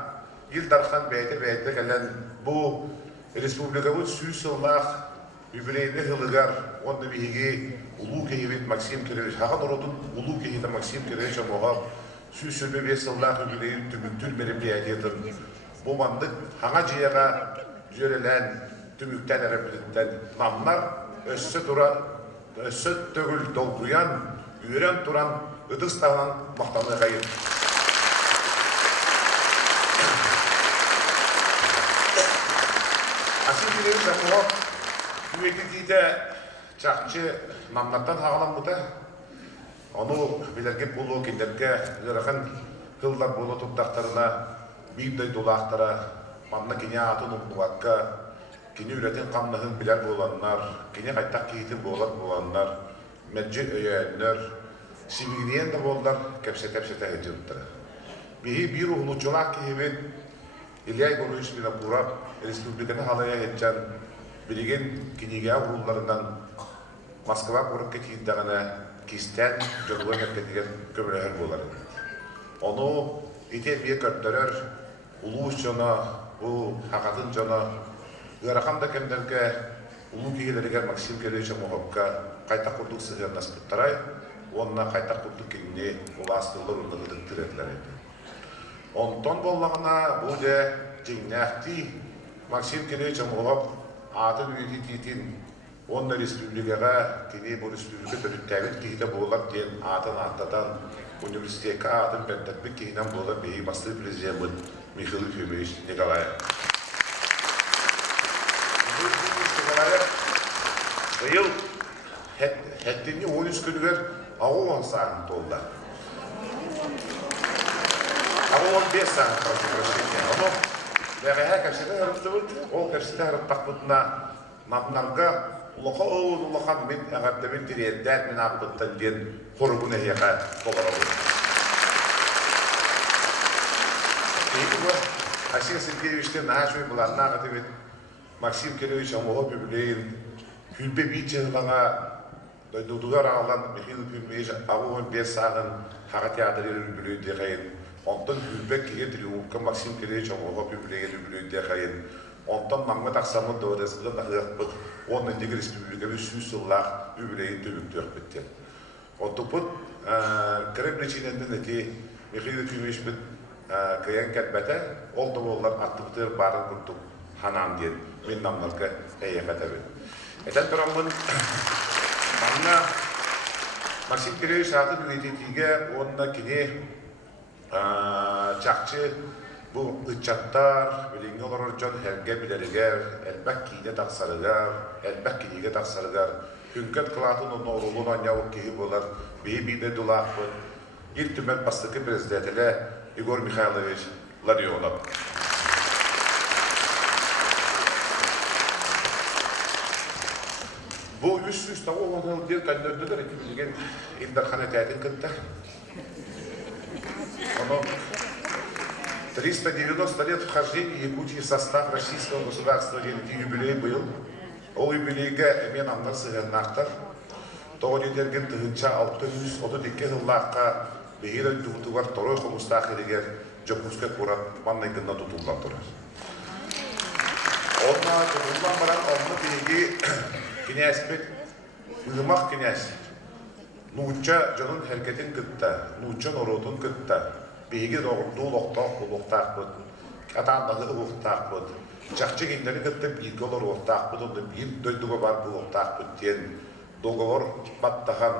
ил дархан бәйте кәлән бу республикабыт сүйс сыллах юбилейне хылыгар онды биһиги улуу кейбит Максим Kelovich хаган ородун улуу кейбит Максим Kelovich Amolov сүйс сөлбе бес сыллах юбилейн түмүктүл мероприятиятын бу мандык хаңа жыяга жөрелән түмүктән әрәпилеттән мамнар өссө төгүл долгуян үйрен туран ыдыстагынан мактаны гайып. Максим Kelovich Amolov үеті кейді чақчы мамнаттан хағалан бұта. Оны білерге болу кендерге үріған қылдар болу тұптақтарына бейді долақтара, мамна кене атын ұмтуаққа, кене үретін қамнығын білер боланлар, кене қайттақ кейтін боланлар, мәджі өйәнлер, семигінен де болдар кәпсе-кәпсеті әйтіптірі. Бейі бір ұлычылақ кейбет Илья Егорович Винокуров республиканы халая етчан билеген кинеге урулларынан Москва көріп кетейіндағына кистен жолуға меркетеген көмірәр болар. Оны ете бие көрттөрөр, улуус жона, бұл хақатын жона, ғырақанда кемдерге улуу кейлерге Максим Kelovich Amolovқа қайта құрдық сығырын аспыттарай, онына қайта құрдық кеніне уластылыр ұлығы тіреттілер еді. Онтон боллағына бұл де жеңнәқті Максим Kelovich Amolov атын үйеті дейтін онна республикаға кене бұл республика түріттәбіт кейді болар ден атын аттадан университетке атын бәндәкбік кейінен болар бейі басты президент Михаил Федорович Николаев. Бұйыл әттені 13 күнігер ауыл сағын толды. Ауыл 15 сағын қалды. Бәғәйә кәпсеті әріпті бұд, ол кәпсеті әріптақ бұдына мамнарға улақан мен әғардабен терейдәт мен ақпыттан ден қорыбын әйеға толара бұд. Кейді бұд, Максим Сергеевичтен нағашуй бұларына ағады Максим Kelovich Amolov бүбілейін хүлбе бейчеліға дойдудығар ағылан Михаил Федорович Амолов бес сағын хаға театры бүбілейді қайын. Онтан хүлбек кеге триумфқа Максим Kelovich Amolov бүбілеген бүбілейді қайын. Онтан маңғы тақсамын дауырасылы нақығықпыд, оның деге республикабы сүйс сыллақ бүбілеген төбікті өкпеттен. Онтан бұд кірі причиненден әке Михаил Федорович бұд кәйен кәтбәті, ол да олар аттықтыр барын күрттік ханан ден, мен намларға әйеқат әбін. Әтен тұрамын маңна Максим Kelovich атын үйететіге онына кене чақчы бұл ұтчаттар, біліңі олар жон әрге білерігер, әлбәк кейде тақсарығар, әлбәк кейге тақсарығар, хүнкет қылатын оның орылын анявық кейі болар, бейбейді дұлақпын, ел түмет бастықы президентілі Егор Михайлович Ларионов. Бұл үш тауы оңыл дер кәндерділер, әке білген Илдархан әтәйдің кінті. 390 лет вхождения Якутии в состав российского государства, юбилей был. Ол юбилейге мен амнар сығырнақтар. Тоғын едерген тұғынша 632 жыллаққа бейгер өйдігітігер торой қомыстақ ерегер жопуска курат маннайгынна тұтылдан тұрар. Онна тұтылдан баран онны бейге кенеспет ұлымақ кенес. Нууча жонун хәркетін кытта, нууча норотун кытта, бейге доғырдуыл оқтақ бұд, атандағы ұқтақ бұд, жақчы кендері кытта бірге олар оқтақ бұд, онды бір дөйдігі бар бұл оқтақ бұд ден, доғыр баттаған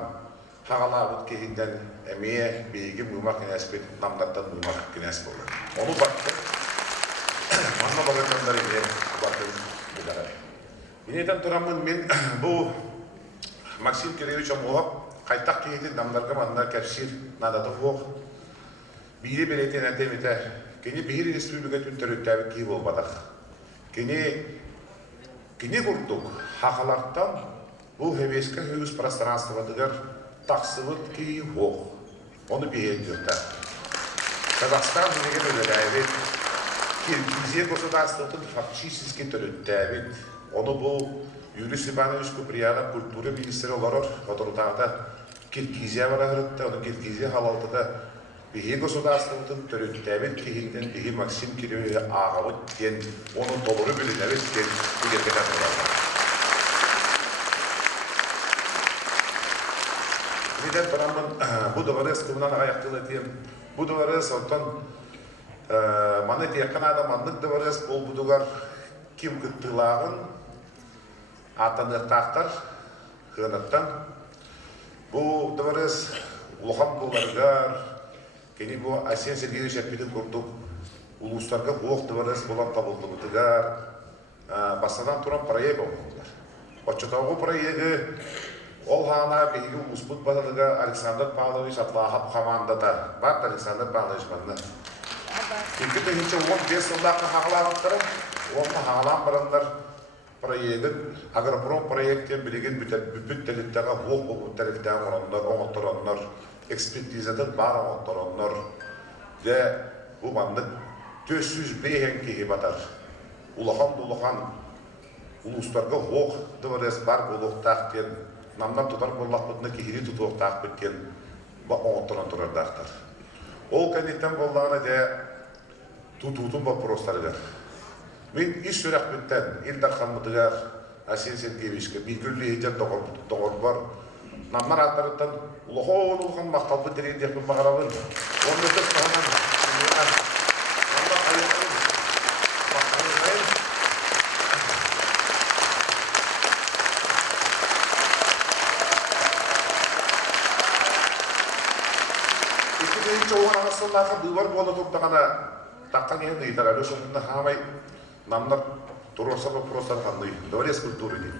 хағала бұд кейінден әмее бейге мұймақ кенеспет, намдаттан мұймақ кенес болды. Оны баттық, манна бағырдандар еме баттың бұдары. Менетен тұрамын мен бұл Максим Кириллович Амолап қайтақ кейді намдарға манна кәпсір надады оқ. Бейірі белетен әндеметі, кені бейірі республика түнтөріттәбі кей болбадық. Кені құрдық хақаларттан бұл хевескі хүйіз пространствадығар тақсывыт кей оқ. Оны бейірі дұрта. Қазақстан деген өлеләйбет, Киргизия государствотын фактически түріттәбет. Оны бұл Юрий Иванович Куприяна культура министрі оларыр, отырутағыда Киргизия барағырытта, оны Киргизия халалтыда бейі государствотын түріттәбет кейінден бейі Максим Кириллович ағавыт кен, оны толыры білінәбет кен үлерген атыларда. Неден тұрамын, бұл дұғырыз күмінан аяқтылы дейм, бұл дұғырыз онтан маны дейқан адамандық дұғырыз бұл бұдығар кем күттілағын атанықтақтар ғынықтан. Бұл дұғырыз ұлған бұларғар, кені бұл Асен Сергеевич әппетін көрдік, ұлыстарға оқ дұғырыз болан табылды бұдығар, басадан тұран проект болғылар. Отчетауғы проекті ол ғана бейгі ұспұт бадылыға Александр Павлович Атлахап командада бар, Александр Павлович бадына. Кекі дүйінші 15 жылдақы хағалағықтырым, оны хағалан барандар проектін, агропром проекттен білеген бүттеліттіға оқ бүттеліттіға оңыттыранлар, экспертизадан бар оңыттыранлар, де бұл мандық 400 бейген кейі батар. Улахан ұлыстарға оқ дұварес бар болуқтақ кен, намнан тұтар болақ бұтына кейі тұтуықтақ біткен оңыттыран тұрардақтар. Ол кәнеттен болағына де тұтудың вопростарығар. Мен иш сүрәк біттен, Илдар Ханмыдығар, Асен Сергеевичке, бейгүрлі еден доғыр бар. Намнар аттарыттан ұлған мақталды дерендек бұл мағарабын. Оны өтіп қағынан, намнар қайықын, мақталын қайын. Екі дейінші оған аңысылдағы бұлар болы тұрдағана таққан енді етар әлі шоғында қамай намнар тұрорса вопростар қандай, дворец культуры дейм.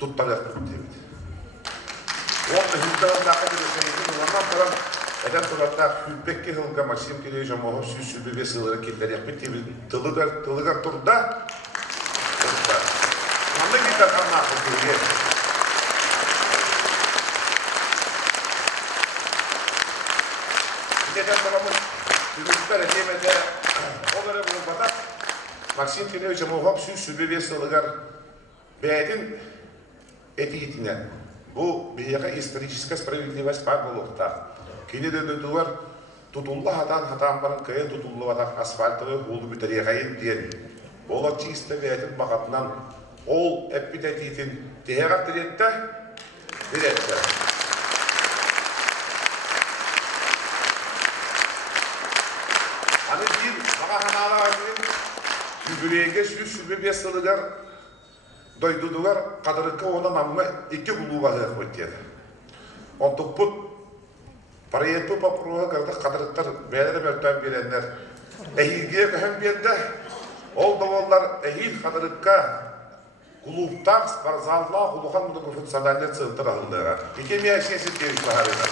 Тутталақ бұл деймді. Оны хүлдағын нақы дұресейді, онан тұран әдән тұрарда хүлбекке ғылға Максим Кириллович Амолов сүз-сүлбебе сылыры кетер яқпет деймді. Тылығар тұрда, қанды кетер қанна ақыл көрге. Неден тұрамыз, Күрістер әдемеді олары болбада Максим Кириллович Амолов сүз-сүлбебе сылығар бәйдің этикетінен. Бұл бейеға историческая справедливость бар болуқта. Кенеден өтілер тұтулы хатан барын кайын тұтулы ватақ асфальтығы олы бүтәрі қайын дейін. Ол чисті бәйдің бағатынан ол әппет әтейтін дейіғақ діретті діретті. Аны дейін маға ханаға әтінің Күбірейге сүз-сүлбебе сылығар дойдудугар қадырыққа оны намына 2 бұлуға ғық өттеді. Онтық бұд париетпі папыруға қырды қадырықтар бәлері бөлтен берендер. Әйілге көхім берді, ол болар әйіл қадырыққа құлуптар спарзалла құлуған мұны профессиональный центр ағылдыға. Екеме әшесіз керіш бағарыға.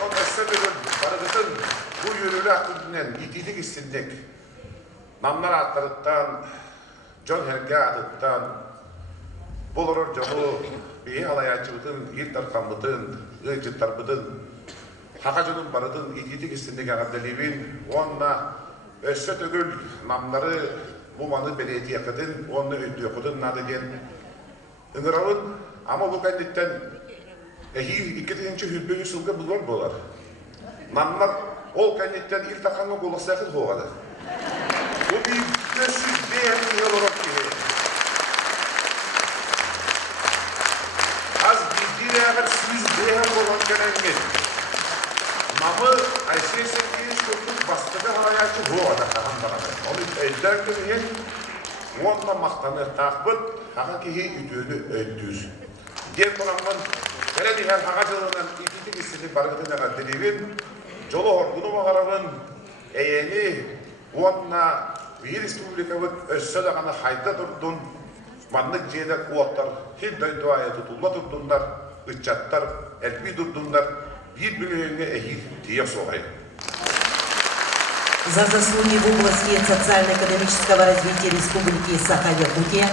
Оның әсілігін, барығытын бұл үйірілі ақылдынан етелік істендек. Намнар аттарыттан, жон херге атыттан, бұл ұрыр жоғы бейі алаячыбытын, ел тарқамытын, ғылжыттарбытын, хақа жонын барыдын етелік істендек ағадалебен, онына өсі төгіл намнары bu manı belediye kadın, onu ödüyor kadın nadı gen. Ingıralın, ama bu kenditten ikinci hürbüyü sılgı bulvar bolar. Nanlar, ol kenditten iltakanlı bolasakı hoğadı. Bu bir gösüz değerli yol olarak gibi. Az bildiğine kadar süz değerli olan gelen Namı Ayşe-i Şok'un bastığı halayatı hoğadı kahan bana. Onu ödler gibi onunla maqtanı taqbıt, haqa kehi üdüğünü öddüz. Diyen donanman, hele diğer haqa cılığından ikitik istini bargıdığına dilibin, jolu horgunu mağarabın, eyeni, onunla bir respublikavıt össö dağını hayda durdun, manlık jeyde kuvatlar, hidday duaya tutulma durdunlar, ıçattar, elbi durdunlar, bir bölüğüne ehil diye soğayın. За заслуги в области социально-экономического развития Республики Саха-Якутия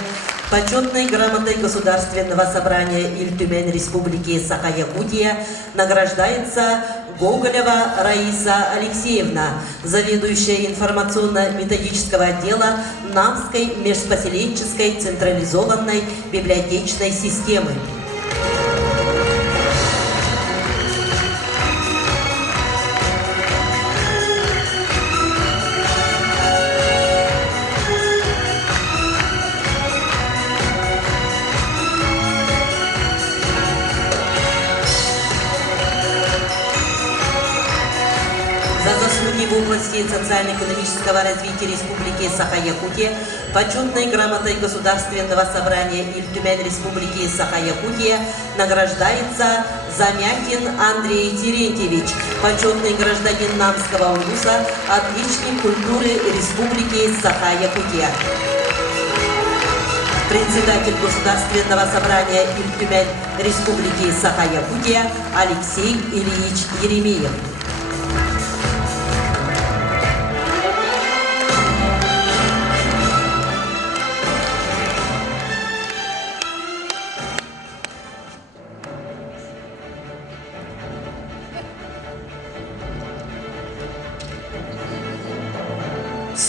почетной грамотой Государственного собрания Иль-Тюмень Республики Саха-Якутия награждается Гоголева Раиса Алексеевна, заведующая информационно-методического отдела Намской межпоселенческой централизованной библиотечной системы. В области социально-экономического развития Республики Саха-Якутия почетной грамотой Государственного собрания Иль-Тюмень Республики Саха-Якутия награждается Замякин Андрей Терентьевич, почетный гражданин Намского улуса, отличник культуры Республики Саха-Якутия. Председатель Государственного собрания Иль-Тюмень Республики Саха-Якутия Алексей Ильич Еремеев.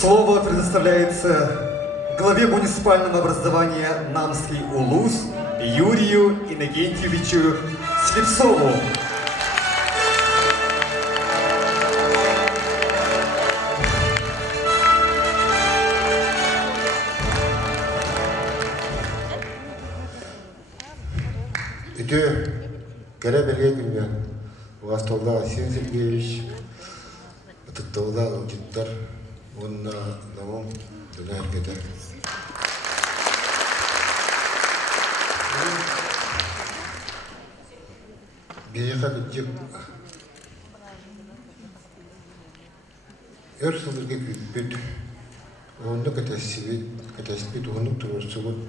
Слово предоставляется главе муниципального образования Намский улус Юрию Иннокентьевичу Слепцову. Үтө кәрі берге күнген Уастолда Асен Сергеевич, Атыктауда ұлжыттар, онына намым дүні әркеті. Бейеқа күтчеп өр сылдырға күтпет, онды кәтәспет, онды тұрырсығын.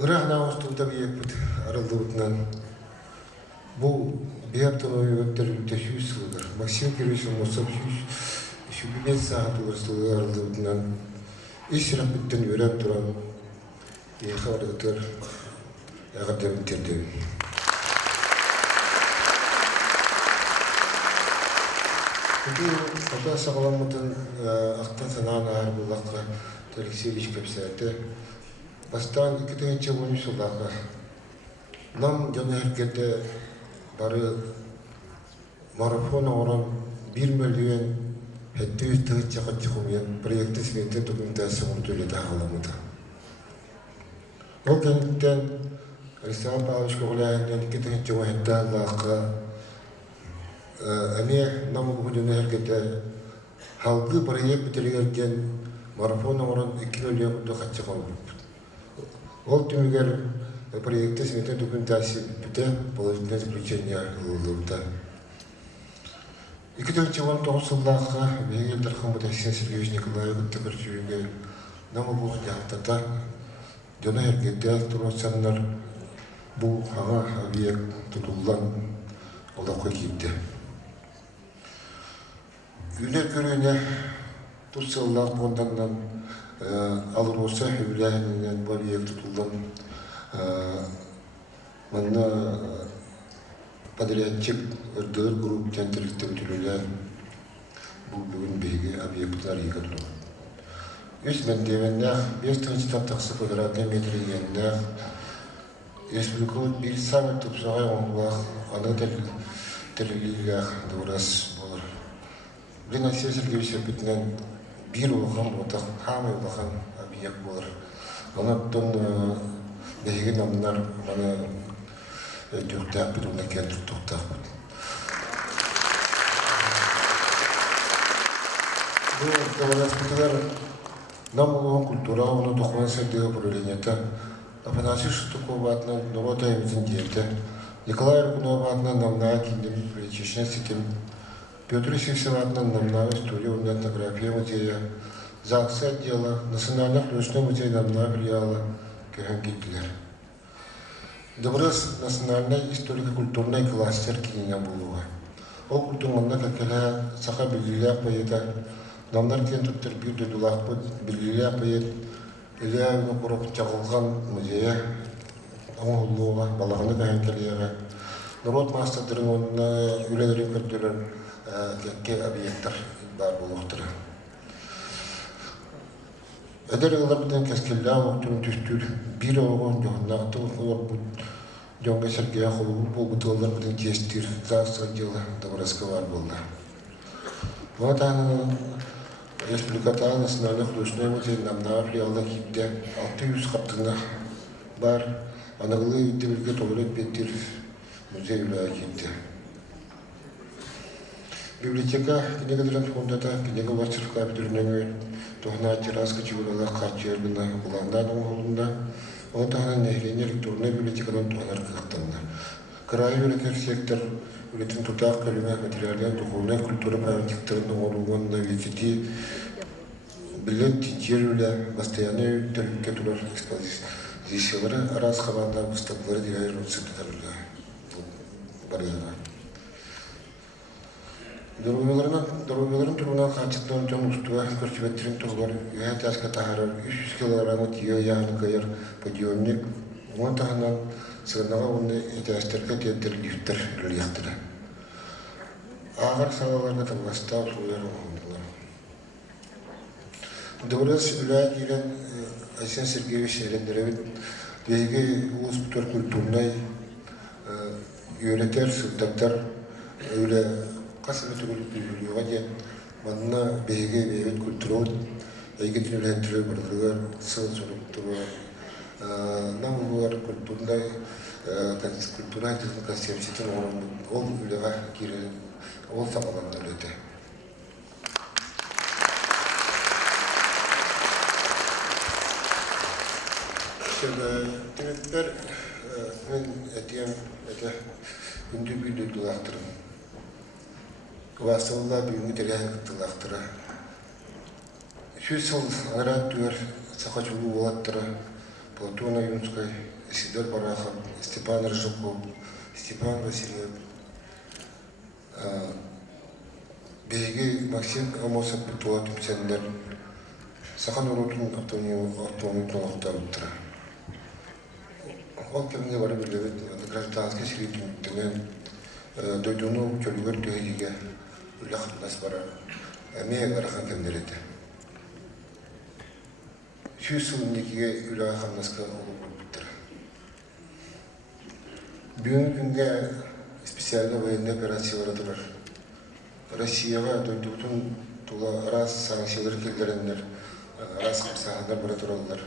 Ырағына остылда бейекпет арылды бұтынан. Бұл бейаптан ойвектер үлтеші сылдыр. Максим Кирюшин Мосов шүбімет сағатылыр сылдыр арылды бұтынан. Ишірақ бүттен өрәп тұран. Ейқа арғытыр әғырден біттерді. Бұл сата сағаламытын ақтан санаған ағар бұлаққа Алексеевич көпсәті. Бастан 2010 жылдағы нам жана әркетті бары марафон орын 1 миллион 700 чақат чықымен проекті сметі документация ұртөледі ағаламыда. Ол кәнттен Александр Павлович Коғылайынан 2010 жылғы әме намы бұғыдың әркетті халқы проект бітіргерген марафон орын 2 миллион қатчықын бұлып. Ол түмігер проекты сметен документация бүті положительное заключение ұлылығыда. 2019 жылдағы Бегел Тархамбыда Асен Сергеевич Николаевын түкір жүйеге намы бұл жақтата жона әргетті тұрмасанлар бұл аңа объект тұтылған олаққа кейіпті. Үйлер көріне тұсыллақ онданнан алыр болса үләйінен бар ек тұтылдан мұнда подрядчик үрдігір групп тәнтілікті бүтілілер бұл бүгін бейге объекттар егі тұрған. Üç mendevennah, 5 tınçtan taksı kvadratlı metre yennah, Respublikalı bir samet tupsağa onlaq, ana teriliylaq doğras olur. Bilin Asiya Sergevi Serpetinden bir olğan otaq, hamı olğan abiyak olur. Onattan beğen namlar bana dörttaq bir ona kendir toqtaq. Bu doğraspıtılar нам улон культура, оно духовенство дело проленета. Афанасий Штуковатна, Новота и Визендиета. Николай Рукуноватна, Намна, Киндем, Причечня, Ситим. Петр Севсеватна, Намна, История, этнография музея. ЗАГС отдела, Национальный художественный музей Намна, Филиала, Кехангитлер. Доброс национальный историко-культурный кластер Кинина Булова. Ол культурманна какая саха билгилер поета. Намдар кентуттер бир дудулақпыт, билгилер поет. Илиавны құрып чағылған музея, оңғылуға, балағаны кәйінкелері. Народ мастадырын онына үлелерін көрділер кәкке объекттар бар болуқтыры. Әдер ғылар бұдан кәскелі ауықтырын түстір, бір оғын жоғыннақты олар бұд, жоңға сәргея қолы бұл бұтығылар бұдан тестір, зағыстан жылы дабыраска бар болды. Бұғатаны Республиката Национальный художественный музей Намна филиалда кипте 600 қаптына бар. Анағылы үттебілге тоғырет беттер музей үлі кипте. Библиотека кенегедірін фондата кенеге варчырыққа бітірінен тоғына терраска чығырала қатшы ербіна бұландан оңғылында. Оны тағынан нәйлене электронный библиотекадан тоғынар қықтанды. Край үлікер сектор Улетин тутақ көліме материалия духовная культура памятниктарының орылғанына вечети білет тинчерулі постоянный түрікке тұрар экспозициялары арас қабанда выставкалары дегайыр ұсыттарылы барыға. Дорогеларын тұрғынан қатшықтан жон ұстуға көрсебеттерін тұғылар үйә тәскі тағарар 300 килограммы тиге яғын қайыр подъемник. Оған тағынан сығынаға оны етәстерге теттер лифттер үліяқтыры. Ағыр салаларға табыласта ұсулар оңындылар. Дұрыс үлі келен Айсен Сергеевич әрендеревін бейге ұлыс культурнай үйретер, сылтақтар үлі қасымы түгіліп үйреуға де манына бейге бейбет культурол әйгетін үләттірі бардығар сыл сұрыптығы намылуар культурной концепциятын ол үліға кері ол сапаланды өлеті. Теметтер мен әтем үнді бүйді дұлақтырым. Васылда бүйінгі тәрәйін қыттылақтыры. Шүйсіл аңырат дүер сақачулу олаттыры. Платона Юнской, Сидор Барахов, Степан Рыжуков, Степан Васильев, Бейги Максим Амосов Петуат Петендер, Сахан Урутун автомобиль Лохтавутра. Ол кемне бары билебет, гражданский силитүнтенен дойдуну чөлгөр түйеге үлахтас бара. Әме гарахан кемдереді. Шүйсіліндекіге үлі қамнасқа олып бұттыр. Бүгін күнге специальный военный операциялары тұрар. Россияға дойдуытын тұла арас санкциялар келдерендер, арас қапсағандар бұра тұралылар.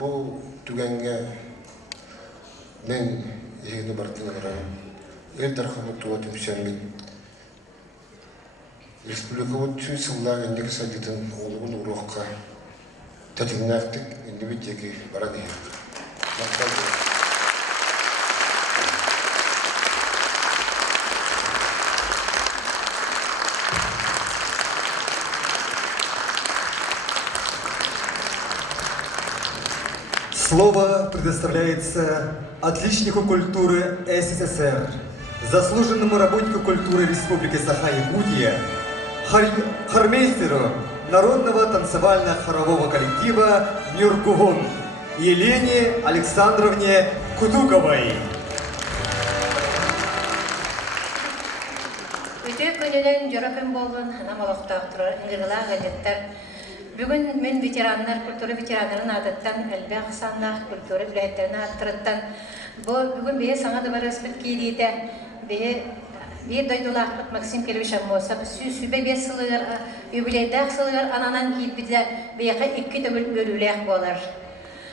Бұл түгенге мен егіні бартын ағырағым. Ел тарқамы туа түмсенмен. Республика бұд шүйсілла ендегі сәдетін олығын ұруққа Татинактик индивидуальный бараны. Слово предоставляется отличнику культуры СССР, заслуженному работнику культуры Республики Саха-Якутия, хормейстеру народного танцевально-хорового коллектива «Нюркугун» Елене Александровне Кутуковой. Үтек көнінен жұрақын болын, анам олықтақ тұрар, ыңғырғылақ әлеттер Бүгін мен культура ветеранларын адаттан әлбәқ саннақ культура үләттерін аттырыттан. Бүгін бейе саңады бараспыт кейдейді. Бейе дойдулақпыт Максим Кирович Амосов. Сүйбе бе сылығыр, юбилейдәқ сылығыр ананан кейдбіде бейеқі 2 төгіл өріләқ болар.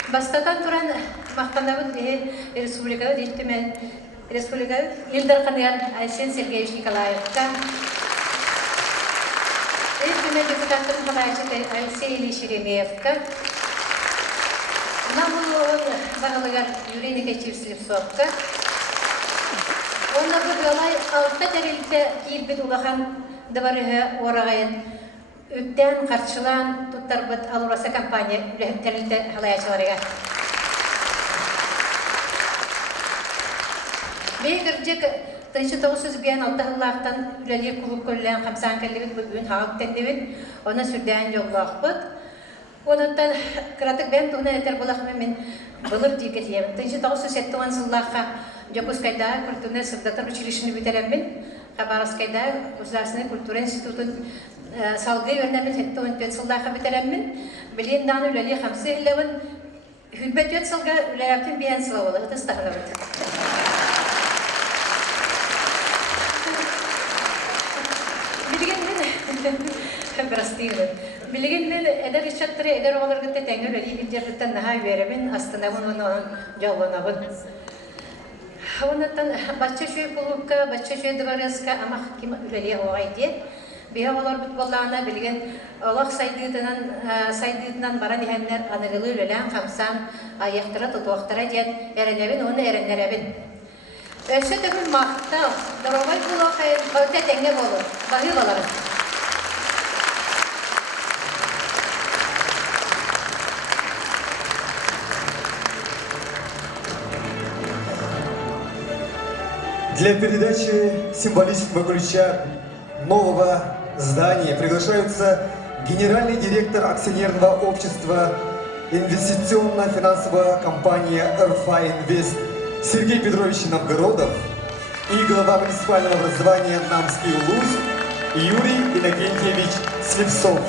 Бастатан тұран мақтанабын бейе республикада дейті мен республикада Илдар Қаниян Айсен Сергеевич Николаевқа. Мен депутаттың қалайшыды Алексей Ильич Еремеевқа. Намылуын бағылығар Юрий Никитич Слепцовқа. Онда бұл олай 6 тәрелді кейлбет ұлақан дабарығы орағайын өттен қарчылан тұттар бұд алурасы компания тәрелді қалайшыларыға. Бейгірдік 1996 алтағылақтан үләлер күбіп көлілен қамсан кәлігіт бүгін халық тәндебін, оны сүрдәйін жоғылақ бұд. Онаттан қыратық бәм тұғына әтер болақымен мен бұлып дейгет емін. 1970 сыллаққа Жокускайда культурный сырдатар училищені бүтеремін. Хабаровскайда Государственный культура институтын салғы өрнәмін 75 сыллаққа бүтеремін. Білен даны үләлер қамсы үләвін. Хүлбет өт сылға үләләптің бейін сылы олы. Ұтыстағына бүті. Билеген мен эдер ичаттыры эдер оларгытта тәңгел өли билдердеттен наха беремин астынабын оның жолланабын. Онаттан бачча шөй клубка, бачча шөй дворецка амақ кем үлеле оғай де. Бия олар бұт болағына білген олақ сайдыдынан баран ehенлер анығылы үлелен қамсан аяқтыра тұтуақтыра ден әрінебін, оны әрінеребін. Өсі түгін мақта, дұрағай бұл оқайын, қаута тәңге болу, бағыл оларын. Для передачи символического ключа нового здания приглашаются генеральный директор акционерного общества инвестиционно-финансовая компания РФА Инвест Сергей Петрович Новгородов и глава муниципального образования Намский Улус Юрий Иннокентьевич Слепцов.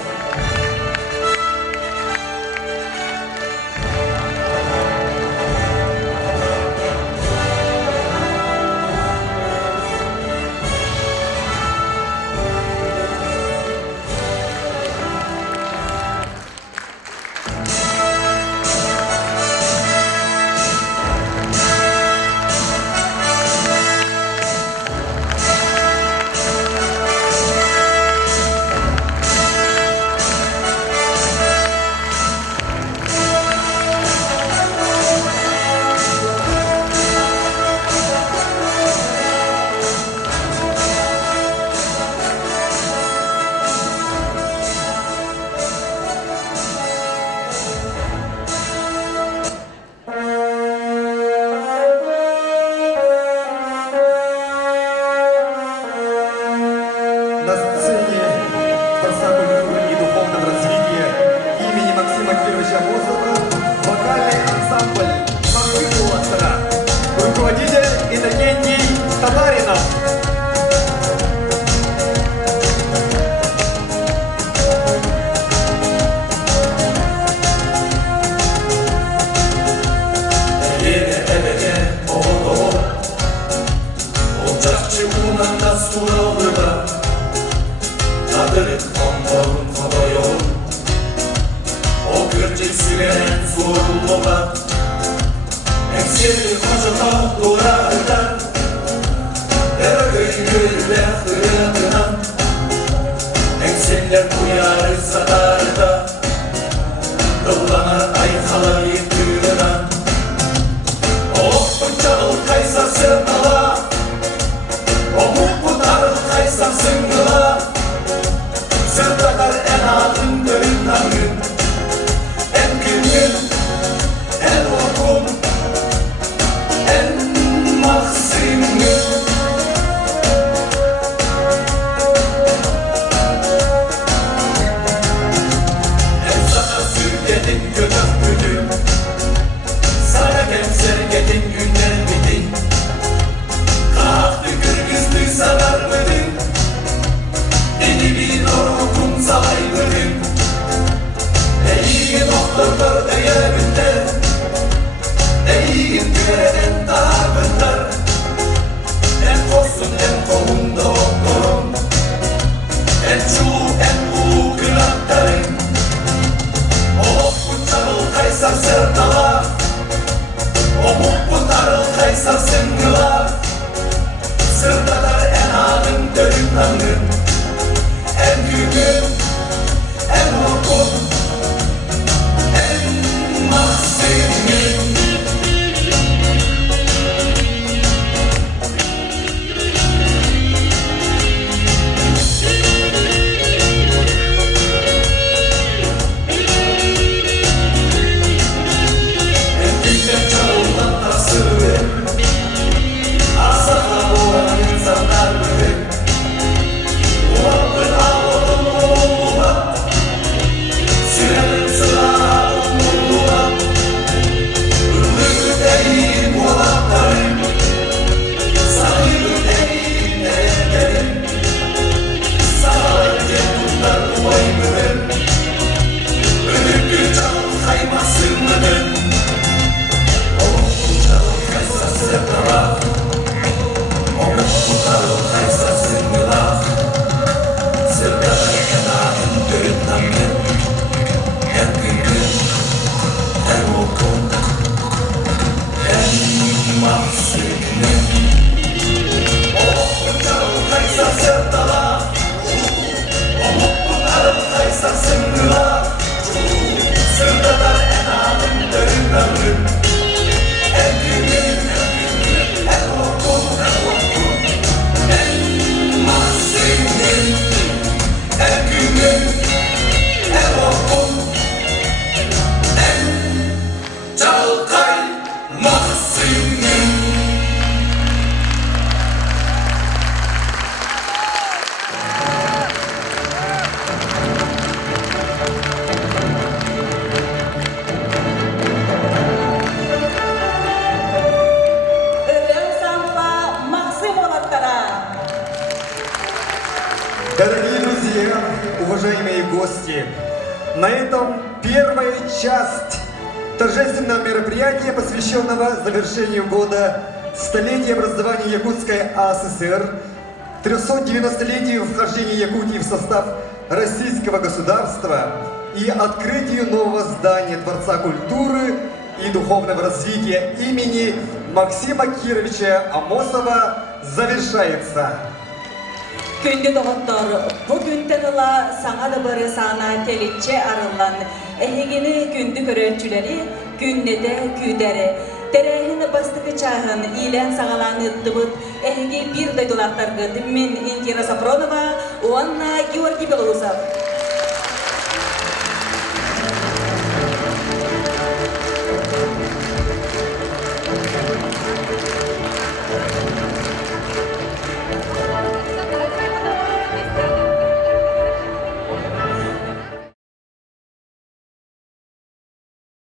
iyi doktordur değerinde, değin göreden dağındır. En olsun en kolunda doktorum, en çuğ en uğu günahtarım. Olup bu çarıl kaysa sırdalar, olup bu tarıl kaysa sıngılar. Sırdalar en ağın dönümlanın, en gügün, en orkun, en mahzinin. En güzel çağılan tasırı, asla olan insanlardır. Ulandır ağladın oğluma, sirenin sırağın oğluma. Ürlü değil muhatlarım, sahibi değil değerlerim. Sadece bunlar ulayımdır, ölüp bir canın kaymasın mıdır? Olup bu canın kaysa sırdalar, olup bu canın kaysa sırdalar. Sırdalar en ağın dönümlanın, en güngün, en okun, en mahzinin. Olup bu canın kaysa sırdalar, olup bunların kaysa sırdalar. Sırdalar en ağın dönümlanın, en güngün, en okun, en mahzinin. En güngün, en orkun, en çalkay mahzinin. Ренсамба Максим Олаттара. Дорогие друзья, уважаемые гости, на этом первая часть торжественного мероприятия, посвященного завершению года столетия образования Якутской АССР, 390-летию вхождения Якутии в состав Российского государства и открытию нового здания Дворца культуры и духовного развития имени Максима Кировича Амосова завершается. Күнді доғыттар, бұгін тығыла саңа да бары сана телетче арылан, әхегені күнді көрөтчілері, күннеде күйдері. Терәхін бастықы чағын, илән сағаланы дыбыт, әхеге бір дайдулақтар ғыды мен Индира Сафронова, Уанна Георгий Белоусов.